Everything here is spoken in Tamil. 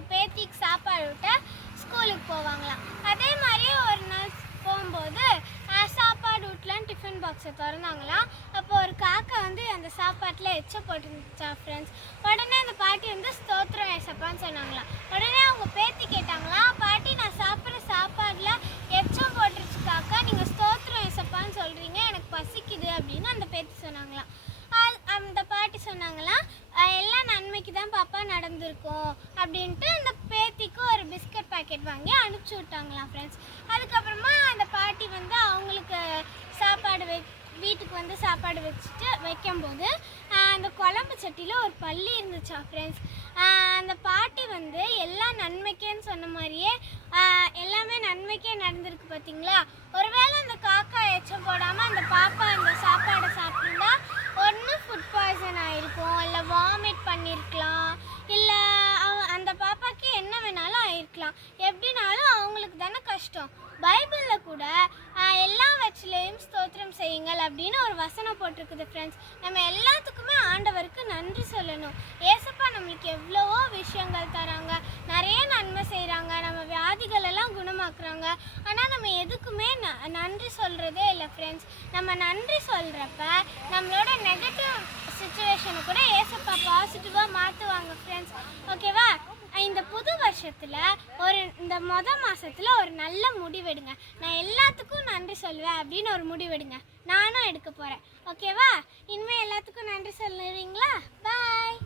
அவங்க பேத்திக்கு சாப்பாடு விட்ட ஸ்கூலுக்கு போவாங்களாம். அதே மாதிரி ஒரு நாள் போகும்போது சாப்பாடு விட்டலான்னு டிஃபன் பாக்ஸை திறந்தாங்களாம். அப்போ ஒரு காக்கா வந்து அந்த சாப்பாட்டில் எச்ச போட்டுருந்துச்சா ஃப்ரெண்ட்ஸ். உடனே அந்த பாட்டி வந்து ஸ்தோத்திரம் ஏசப்பான்னு சொன்னாங்களாம். உடனே அவங்க பேத்தி கேட்டாங்களாம், பாட்டி நான் சாப்பிட்ற சாப்பாடில் எச்சம் போட்டுருச்சு காக்கா, நீங்கள் ஸ்தோத்திரம் ஏசப்பான்னு சொல்கிறீங்க, எனக்கு பசிக்குது அப்படின்னு அந்த பேத்தி சொன்னாங்களாம். அந்த பாட்டி சொன்னாங்களாம், எல்லாம் நன்மைக்கு தான் பாப்பா நடந்திருக்கும் அப்படின்ட்டு அந்த பேத்திக்கு ஒரு பிஸ்கட் பாக்கெட் வாங்கி அனுப்பிச்சி விட்டாங்களாம் ஃப்ரெண்ட்ஸ். அதுக்கப்புறமா அந்த பாட்டி வந்து அவங்களுக்கு சாப்பாடு வீட்டுக்கு வந்து சாப்பாடு வச்சுட்டு வைக்கும்போது அந்த குழம்பு சட்டியில் ஒரு பல்லி இருந்துச்சா ஃப்ரெண்ட்ஸ். அந்த பாட்டி வந்து எல்லாம் நன்மைக்கேன்னு சொன்ன மாதிரியே எல்லாமே நன்மைக்கே நடந்திருக்கு பார்த்தீங்களா. ஒருவேளை அந்த காக்கா எச்சம் போடாமல் அந்த பாப்பா அந்த சாப்பாடை சாப்பிட்டுருந்தா ஒன்று ஃபுட் பாய்சன் ஆகிருக்கும், இல்லை வாமிட் பண்ணியிருக்கலாம், இல்லை அந்த பாப்பாவுக்கு என்ன வேணாலும் ஆயிருக்கலாம். எப்படினாலும் அவங்களுக்கு தானே கஷ்டம். பைபிளில் கூட எல்லாவற்றிலையும் ஸ்தோத்திரம் செய்யுங்கள் அப்படின்னு ஒரு வசனம் போட்டிருக்குது ஃப்ரெண்ட்ஸ். நம்ம எல்லாத்துக்குமே ஆண்டவருக்கு நன்றி சொல்லணும். ஏசப்பா நம்மளுக்கு எவ்வளவோ விஷயங்கள் தராங்க, நிறைய நன்மை செய்கிறாங்க, நம்ம வியாதிகள் எல்லாம் குணமாக்குறாங்க. ஆனால் நம்ம எதுக்குமே நன்றி சொல்கிறதே இல்லை ஃப்ரெண்ட்ஸ். நம்ம நன்றி சொல்கிறப்ப நம்மளோட நெகட்டிவ் சிச்சுவேஷனை கூட ஏசப்பா பாசிட்டிவாக மாற்றுவாங்க ஃப்ரெண்ட்ஸ். ஓகேவா? இந்த புது வருஷத்தில் இந்த மாதத்தில் ஒரு நல்ல முடிவெடுங்க. நான் எல்லாத்துக்கும் நன்றி சொல்வேன் அப்படின்னு ஒரு முடிவெடுங்க. நானும் எடுக்க போகிறேன். ஓகேவா? இனிமேல் எல்லாத்துக்கும் நன்றி சொல்லுறீங்களா? பாய்.